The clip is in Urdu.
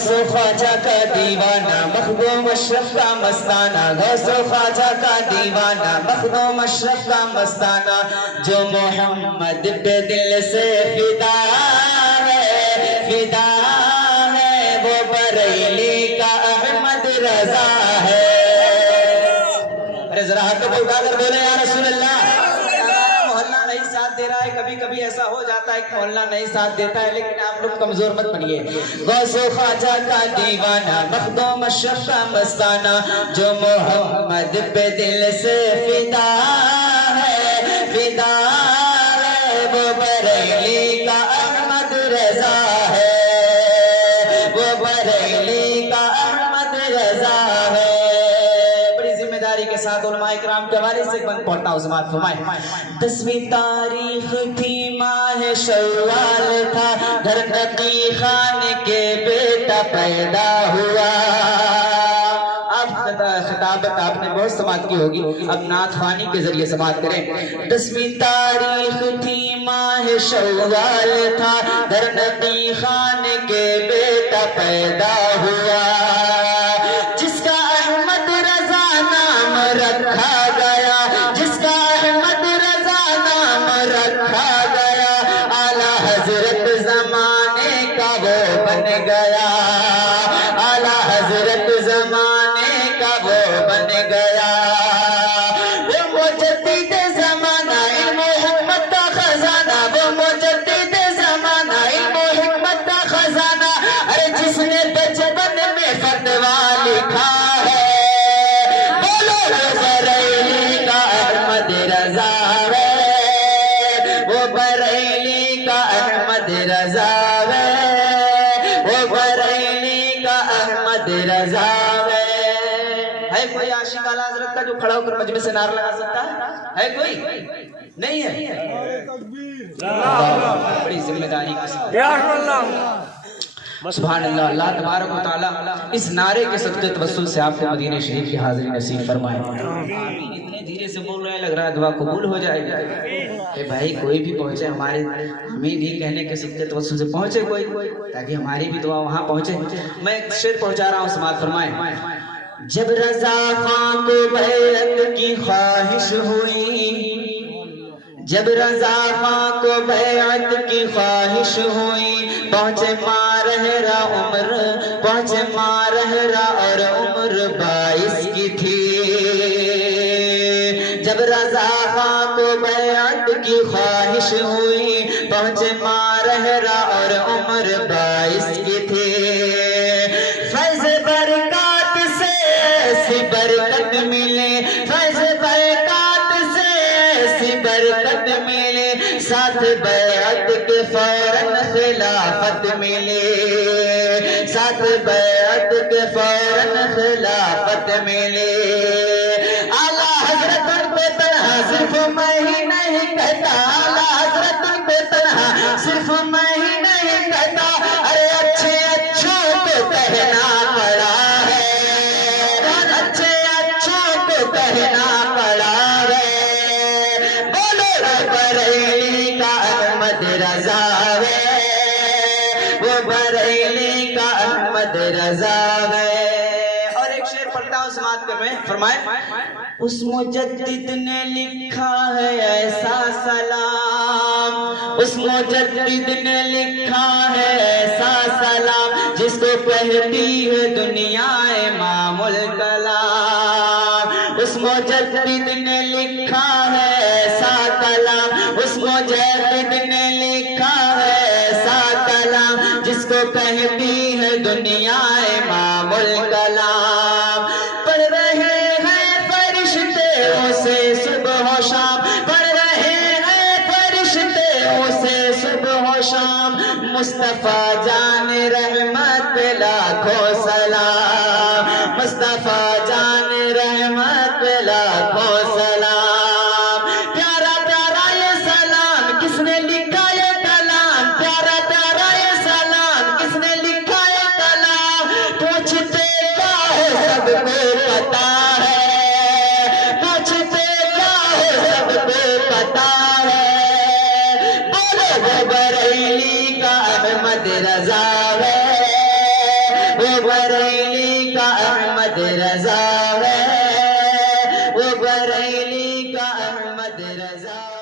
غوث و خواجہ کا دیوانہ مخدوم اشرف کا مستانہ غوث و خواجہ کا دیوانہ مخدوم اشرف کا مستانہ جو محمد پہ دل سے فدا ہے وہ بریلی کا احمد رضا ہے۔ ارے ذرا ہاتھ کو اٹھا کر بولے یا رسول اللہ۔ محلہ نہیں ساتھ دے رہا ہے، کبھی کبھی ایسا ہو جاتا ہے کہ محلہ نہیں ساتھ دیتا ہے، لیکن آپ لوگ کمزور مت بنیے۔ غوث و خواجہ کا دیوانہ مخدوم اشرف کا مستانہ جو محمد پہ دل سے فدا ہے وہ بریلی کا احمد رضا ہے، وہ بریلی کا احمد رضا ہے۔ بڑی ذمہ داری کے ساتھ علماء کرام کے حوالے سے بند پڑھتا ہوں، سماعت فرمائیں۔ 10ویں تاریخ تھی ماہ شوال تھا، گھر نبی خان کے بیٹا پیدا ہوا۔ خطابت آپ نے بہت سماعت کی ہوگی، اب نعت خوانی کے ذریعے سماعت کریں۔ 10ویں تاریخ تھی ماہ شوال تھا، گھر نبی خان کے بیٹا پیدا ہوا، جس کا احمد رضا نام رکھا گیا، جس کا احمد رضا نام رکھا گیا، اعلیٰ حضرت زمانے کا وہ بن گیا، اعلیٰ حضرت زمانے کا وہ بن گیا۔ وہ مجدد زمانہ علم و حکمت کا خزانہ، وہ مجدد زمانہ علم و حکمت کا خزانہ، ارے جس نے بچپن میں فتویٰ لکھا ہے، بولو وہ بریلی کا احمد رضا ہے، وہ بریلی کا احمد رضا ہے، وہ بریلی کا احمد رضا ہے۔ کوئی عاشق اعلیٰ حضرت کا جو کھڑا ہو کر مجمع سے نعرہ لگا سکتا ہے کوئی؟ نہیں ہے؟ بڑی ذمہ داری کے ساتھ سبحان اللہ۔ اللہ تبارک و تعالیٰ اس نعرے کے صدقے توسل سے آپ کو مدینہ شریف کی حاضری نصیب فرمائے۔ اتنے دھیرے سے بول رہے ہیں، لگ رہا ہے دعا قبول ہو جائے گی۔ اے بھائی کوئی بھی پہنچے، ہمارے ہمیں بھی کہنے کے صدقے توسل سے پہنچے کوئی، تاکہ ہماری بھی دعا وہاں پہنچے۔ میں ایک شعر پہنچا رہا ہوں، سماعت فرمائیں۔ جب رضا خان کو بیعت کی خواہش ہوئی، جب رضا خان کو بیعت کی خواہش ہوئی، پہنچے مارہرہ عمر، پہنچے مارہرہ اور عمر 22 کی تھی۔ جب رضا خان کو بیعت کی خواہش ہوئی، پہنچے مارہرہ اور عمر 22 کی تھی۔ فیض برکات سے ایسی برکت ملے، فیض برکات سے ایسی برکت ملے، ساتھ بیعت کے فوراً خلافت ملے، ساتھ بیعت کے فوراً خلافت ملے۔ اعلیٰ حضرت ان پہ تنہا صرف میں ہی نہیں کہتا، اعلیٰ حضرت ان پہ تنہا صرف میں ہی نہیں کہتا، ارے اچھے اچھوں کو کہنا پڑا ہے، اچھے اچھوں کو کہنا پڑا ہے، بولو وہ بریلی کا احمد رضا ہے، وہ بریلی کا احمد رضا ہے۔ اور ایک شعر پڑھتا ہوں، سماعت کریں، فرمائیں۔ اس مجدد نے لکھا ہے ایسا سلام، اس مجدد نے لکھا ہے ایسا سلام، جس کو کہتی ہے دنیا امام الکلام۔ اس مجدد نے لکھا ہے ایسا کلام، اس مجدد نے لکھا ہے ایسا کلام، جس کو کہتی ہے دنیا امام الکلام۔ پڑھ رہے ہیں فرشتے اسے صبح و شام، پڑھ رہے ہیں فرشتے اسے صبح و شام، مصطفیٰ جان رحمت لاکھوں سلام، مصطفیٰ جان رحمت لاکھوں سلام۔ پیارا پیارا یہ سلام کس نے لکھا یہ کلام، پیارا پیارا یہ سلام کس نے لکھا یہ کلام، پوچھتے کیا ہے سب کو پتا ہے، پوچھتے کیا ہے سب کو پتا ہے، بولو وہ بریلی کا احمد رضا ہے، وہ بریلی کا احمد رضا ہے، وہ بریلی کا احمد رضا